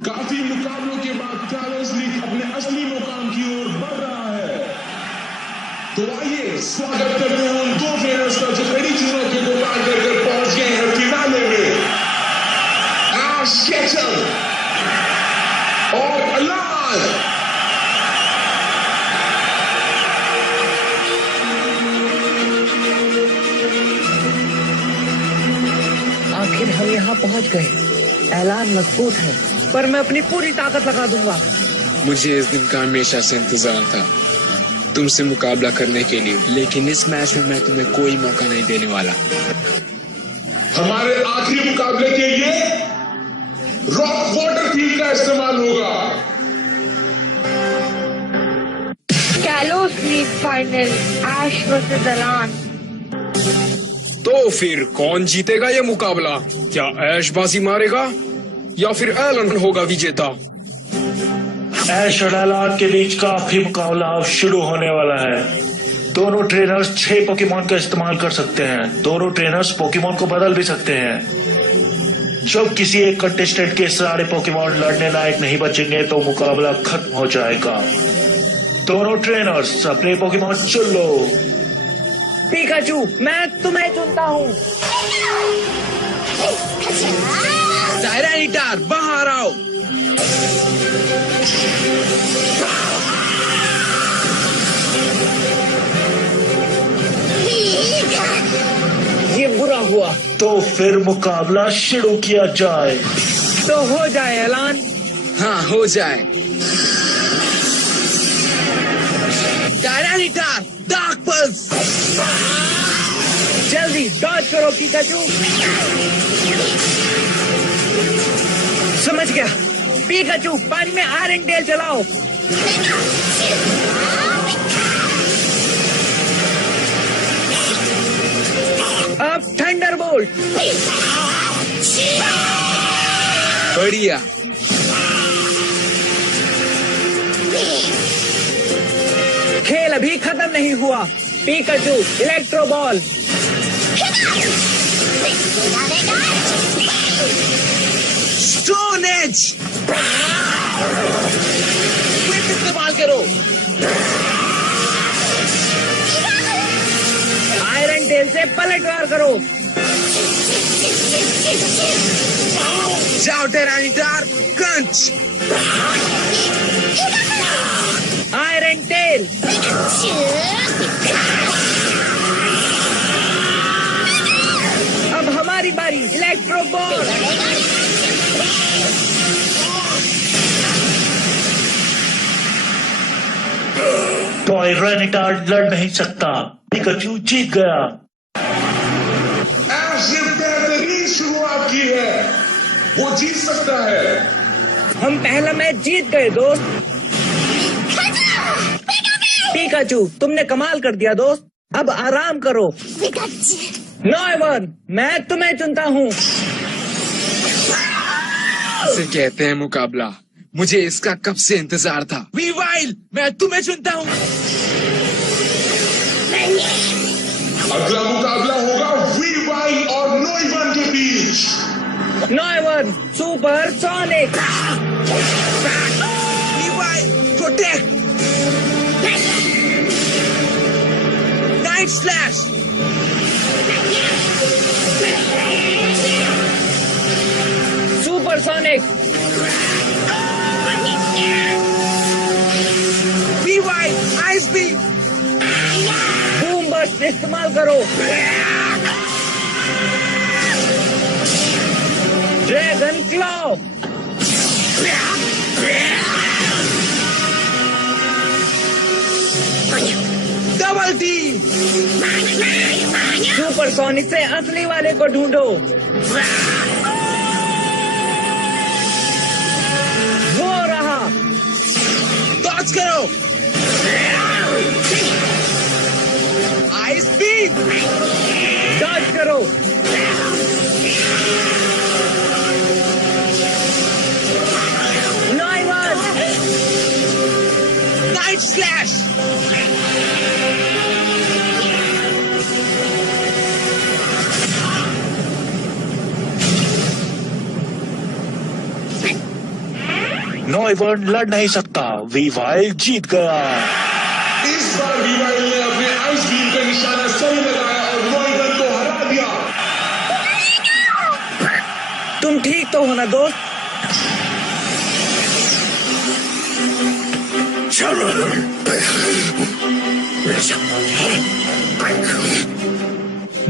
काफी मुकाबलों के बाद कैलोस लीग अपने असली मुकाम की ओर बढ़ रहा है। तो आइए स्वागत करते हैं उन दो ट्रेनर्स का जो बड़ी चुनौतियों को पार कर पहुंच गए हैं फिनाले में। एश केचल और अलान। आखिर हम यहाँ पहुँच गए। ऐलान मजबूत है, पर मैं अपनी पूरी ताकत लगा दूंगा। मुझे इस दिन का हमेशा से इंतजार था, तुमसे मुकाबला करने के लिए, लेकिन इस मैच में मैं तुम्हें कोई मौका नहीं देने वाला। हमारे आखिरी मुकाबले के लिए रॉक वाटर फील्ड का इस्तेमाल होगा। कैलोस league final, Ash versus Alan. तो फिर कौन जीतेगा ये मुकाबला? क्या ऐश बाजी मारेगा या फिर एलन होगा विजेता? ऐश और ऐलान के बीच का आखिरी मुकाबला अब शुरू होने वाला है। दोनों ट्रेनर्स 6 पोकेमॉन का इस्तेमाल कर सकते हैं। दोनों ट्रेनर्स पोकेमॉन को बदल भी सकते हैं। जब किसी एक कंटेस्टेंट के सारे पोकेमॉन लड़ने लायक नहीं बचेंगे तो मुकाबला खत्म हो जाएगा। दोनों ट्रेनर्स अपने पोकेमॉन चुन लो। पिकाचू, मैं तुम्हें चुनता हूँ। टायरानिटार, बाहर आओ। ये बुरा हुआ। तो फिर मुकाबला शुरू किया जाए। तो हो जाए ऐलान। हाँ, हो जाए। टायरानिटार, डार्क पल्स। जल्दी डॉज करो पिकाचू। समझ गया। पिकाचू, पानी में आयरन टेल चलाओ। अब थंडरबोल्ट। बढ़िया। खेल अभी खत्म नहीं हुआ। Pikachu, electro ball. Stone age. Quick इस्तेमाल करो। आयरन टेल से पलटवार करो। जाओ टायरानिटार, क्रंच। Iron tell. अब हमारी बारी। Electro ball. टायरानिटार लड़ नहीं सकता। पिकाचू जीत गया। ऐश ने बेहतरीन शुरुआत की है, वो जीत सकता है। हम पहला मैच जीत गए दोस्त। पिकाचू, तुमने कमाल कर दिया दोस्त। अब आराम करो। नॉयवन, मैं तुम्हें चुनता हूँ। इसे कहते हैं मुकाबला। मुझे इसका कब से इंतजार था। वीवाइल, मैं तुम्हें चुनता हूँ। अगला मुकाबला होगा वीवाइल और नोइवन के बीच। नॉयवन, supersonic. Weavile, protect. Night slash. Supersonic. Weavile, ice beam. Boomburst इस्तेमाल करो। Dragon claw. Double team. Supersonic से असली वाले को ढूंढो। वो रहा। डॉज करो। Ice beam. डॉज करो। नॉयवन। Night slash. नॉइवन लड़ नहीं सकता, वीवाइल जीत गया। इस बार वीवाइल ने अपने आइस बीम का निशाना सही लगाया और नॉइवन को हरा दिया। तुम ठीक तो हो ना दोस्त?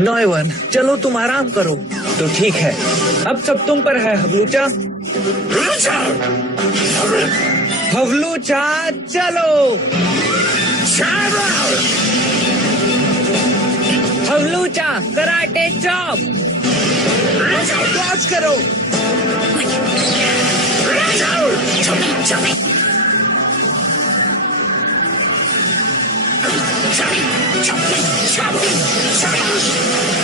नॉइवन, चलो तुम आराम करो। तो ठीक है, अब सब तुम पर है हवलूचा। हवलूचा चलो। हवलूचा कराटे चॉप। डॉज करो।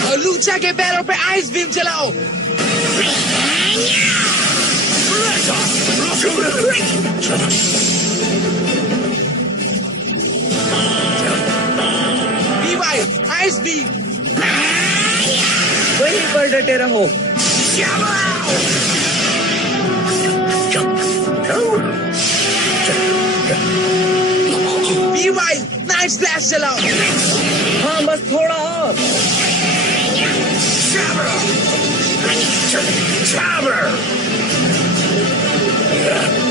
हवलूचा के पैरों पे आइस बीम चलाओ। वीवाइल आइस बीम। वहीं पर डटे रहो। वीवाइल नाइट स्लैश चलाओ। हाँ, बस थोड़ा और।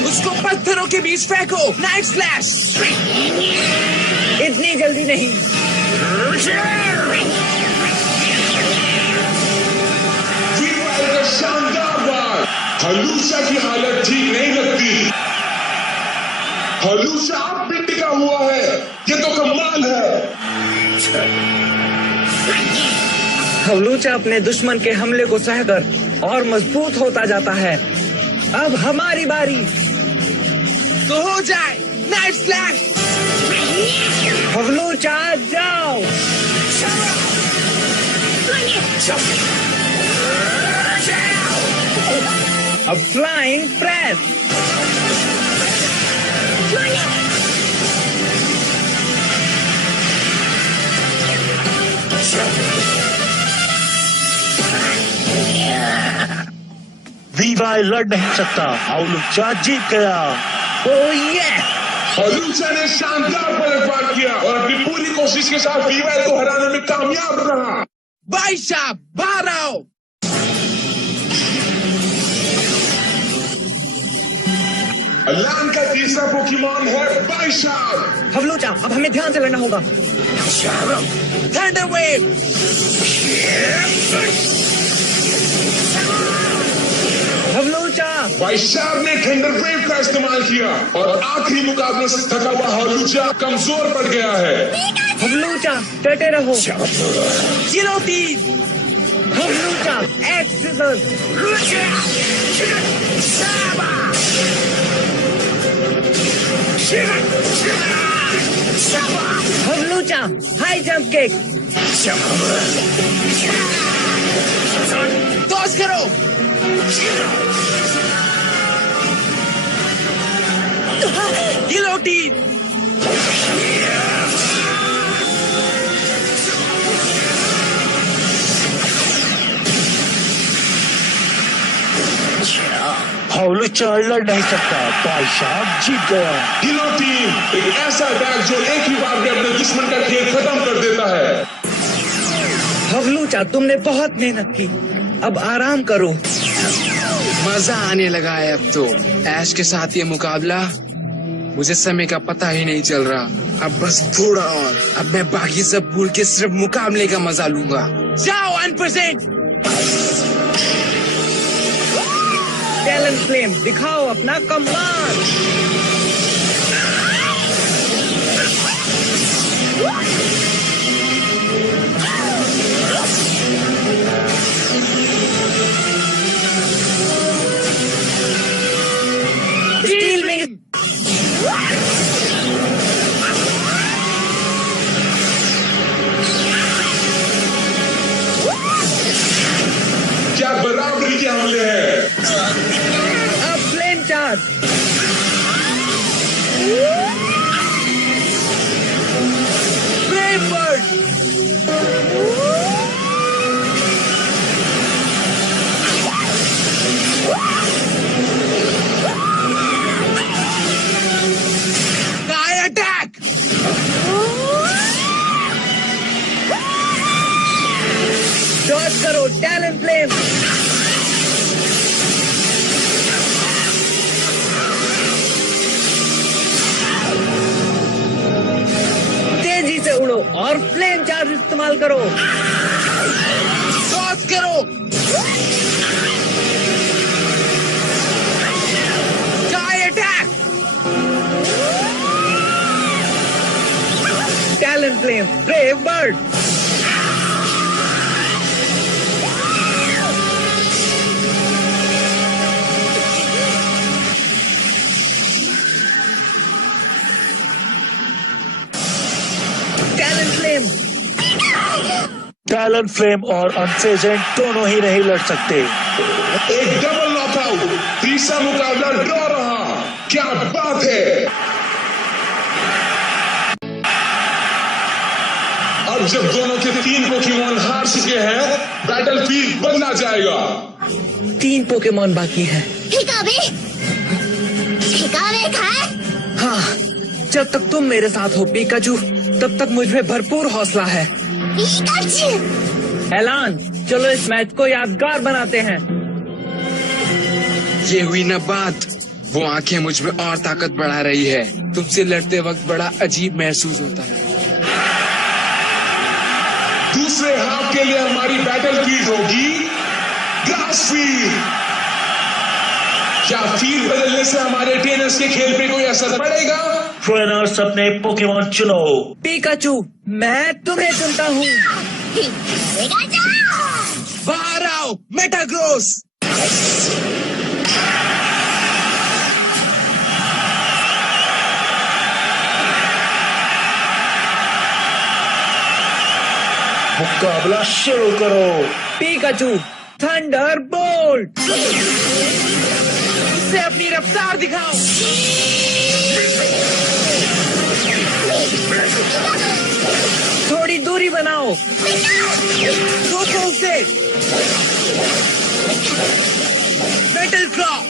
उसको पत्थरों के बीच फेंको। Night slash. इतनी जल्दी नहीं। वीवाइल का शानदार वार। हलूशा की हालत ठीक नहीं लगती। हलूशा अब भी टिका हुआ है। ये तो कमाल है। हवलूचा अपने दुश्मन के हमले को सहकर और मजबूत होता जाता है। अब हमारी बारी। तो हो जाए नाइट स्लैश। हवलूचा जाओ। अब फ्लाइंग प्रेस। वीवाइल लड़ नहीं सकता, हवलूचा जीत गया। ओह ये! हलूशा ने शानदार पलटवार किया और अपनी पूरी कोशिश के साथ वीवाइल को हराने में कामयाब रहा। भाई साहब बाहर आओ। अलान का तीसरा पोकेमॉन है बाइशार्क। हवलूचा, अब हमें ध्यान से लड़ना होगा। Thunder wave. हवलूचा। बाइशार्क ने थंडर वेव का इस्तेमाल किया और आखिरी मुकाबले से थका हुआ हलूचा कमजोर पड़ गया है। हवलूचा डटे रहो। Guillotine. Hawlucha X scissors. Hawlucha high jump kick. Toss करो। गिलोटीन। हवलूचा लड़ नहीं सकता, बाइशार्क जीत गया। गिलोटीन एक ऐसा अटैक जो एक ही बार में अपने दुश्मन का खेल खत्म कर देता है। हवलूचा, तुमने बहुत मेहनत की, अब आराम करो। मजा आने लगा है अब तो। ऐश के साथ ये मुकाबला, मुझे समय का पता ही नहीं चल रहा। अब बस थोड़ा और, अब मैं बाकी सब भूल के सिर्फ मुकाबले का मजा लूंगा। जाओ अनप्रेजेंट। टैलेंट फ्लेम दिखाओ अपना कमाल। Steel wing. क्या बराबरी के हमले हैं। अब flame charge. Flame bird. Charge करो टैलेंट फ्लेम। तेजी से उड़ो और फ्लेम चार्ज इस्तेमाल करो। शॉट करो। Sky attack. Talent flame brave bird. Talent flame. Talent flame और अनफेजेंट दोनों ही नहीं लड़ सकते। एक डबल नॉकआउट, तीसरा मुकाबला ड्रॉ रहा। क्या बात है। अब जब दोनों के 3 पोकेमॉन हार चुके हैं, बैटलफील्ड बदला जाएगा। 3 पोकेमॉन बाकी हैं। हिकाबे था। हाँ, जब तक तुम मेरे साथ हो पिकाचू, तब तक मुझ में भरपूर हौसला है। पिकाचू। ऐलान, चलो इस मैच को यादगार बनाते हैं। ये हुई ना बात। वो आंखें मुझ में और ताकत बढ़ा रही है। तुमसे लड़ते वक्त बड़ा अजीब महसूस होता है। दूसरे हाफ के लिए हमारी बैटलफील्ड होगी ग्रास फील्ड। क्या फील्ड बदलने से हमारे ट्रेनर्स के खेल पे कोई असर पड़ेगा? ट्रेनर्स अपने पोकेमॉन चुनो। पिकाचू, मैं तुम्हें चुनता हूँ। बाहर आओ मेटाग्रोस। मुकाबला शुरू करो। Pikachu, thunderbolt. उससे अपनी रफ्तार दिखाओ। थोड़ी दूरी बनाओ। रोको उसे। Metal drop.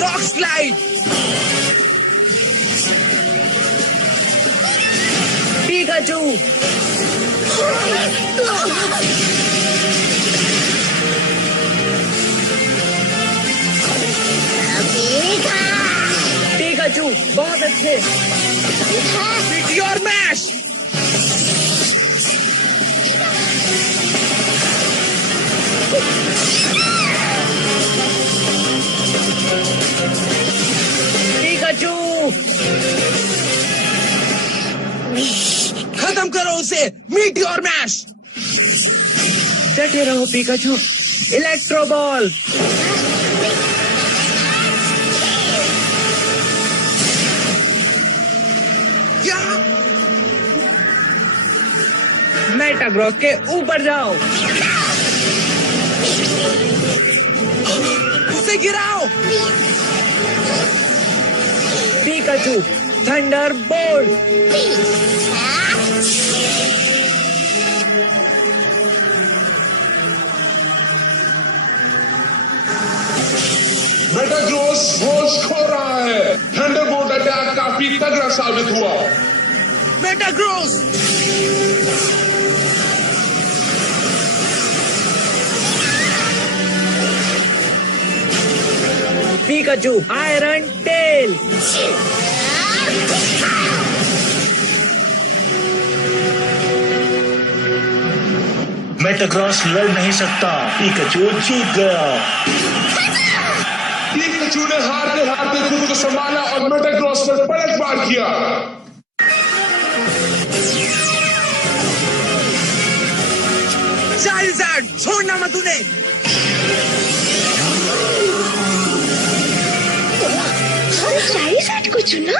Rock slide. Pikachu. Pikachu, बहुत अच्छे। Meteor mash. पिकाचू, खत्म करो उसे। Meteor mash. डटे रहो पिकाचू। Electro ball. क्या? मेटाग्रॉस के ऊपर जाओ। उसे गिराओ। Pikachu, thunderbolt. मेटाग्रोस होश खो रहा है। थंडरबोल्ट अटैक काफी तगड़ा साबित हुआ। Metagross. Pikachu, iron tail. Metagross लड़ नहीं सकता। पिकाचू जीत गया। पिकाचू ने हारते हारते खुद को संभाला और मेटाग्रॉस पर पलटवार किया। चार्जर, छोड़ना मत उन्हें। हम चार्जर को चुना।